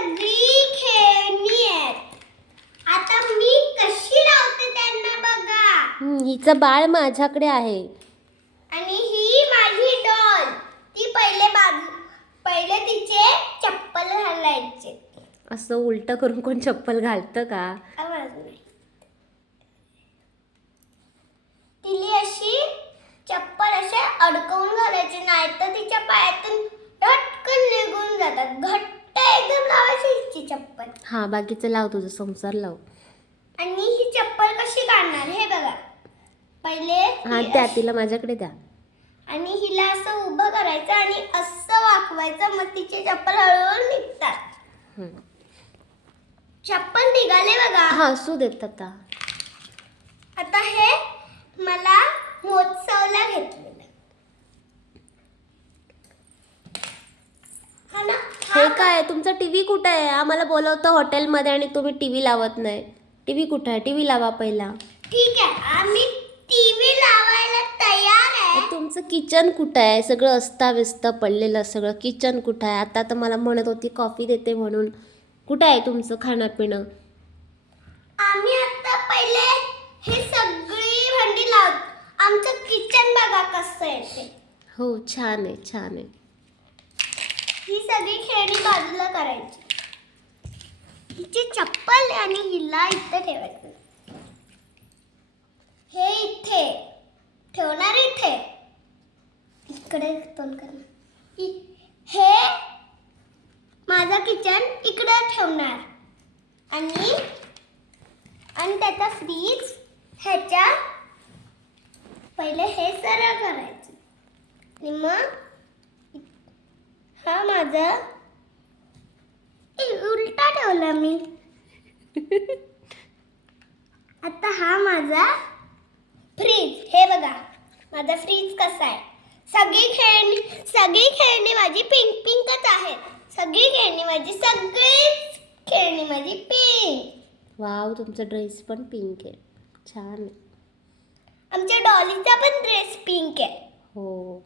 सगळी खेळणी आहेत. आता मी कशी लावते त्यांना बघा. हिचं बाळ माझ्याकडे आहे. आणि ही माझी डॉल. ती पहिले तिचे चप्पल घालायचे. असं उलट करून कोण चप्पल घालतं का? आवाज नाही. तिला अशी चप्पल असे अडकवून घालायची, नाही तर तिच्या पायातून पटकन निघून जातात. घट्ट एकदम लावायची हिची चप्पल. हा, बाकीचं लाव, तुझं संसार लाव. आणि ही चप्पल कशी काढणार हे बघा. पहिले हा, द्या तिला, माझ्याकडे द्या. आणि हिला असं उभं करायचं आणि असं वाकवायचं, मग तिचे चप्पल हळूहळू निघतात. चप्पल निघाले बघा. हा, असू देत आता. आता हे मला महोत्सवला घेतलेलं. हा ना. हे काय, तुमचा टीव्ही कुठे आहे? आम्हाला बोलवतं हॉटेलमध्ये आणि तुम्ही टीव्ही लावत नाही. टीव्ही कुठे आहे? टीव्ही लावा पहिला. ठीक आहे, आम्ही टीव्ही लावायला तयार आहे. तुमचं किचन कुठं आहे? सगळं अस्ताव्यस्त पडलेलं सगळं. किचन कुठं आहे? आता तर मला म्हणत होती कॉफी देते म्हणून. कुठं आहे तुमचं खाणं पिणं? आम्ही आता पहिले हे सगळी भांडी लावतो. आमचं किचन बघा कसं आहे ते. हो, छान आहे, छान आहे. ही सगळी खेळणी बाजूला करायची. हिची चप्पल आणि हिला इथे ठेवायचं. हे इथे ठेवणार, इथे इकडे तोंड करणार. हे माझं किचन इकडे ठेवणार आणि त्याचा फ्रीज ह्याच्या पहिले हे सरळ करायचं. आणि मग हा माझा उलटा ठेवला मी. आता हा माझा फ्रीज. हे बघा माझा फ्रीज कसा आहे. सगळी खेळणी माझी पिंकच आहे. सगळीच खेळणी माझी पिंक. वाव, तुमचा ड्रेस पण पिंक आहे, छान आहे. आमच्या डॉलीचा पण ड्रेस पिंक आहे. हो.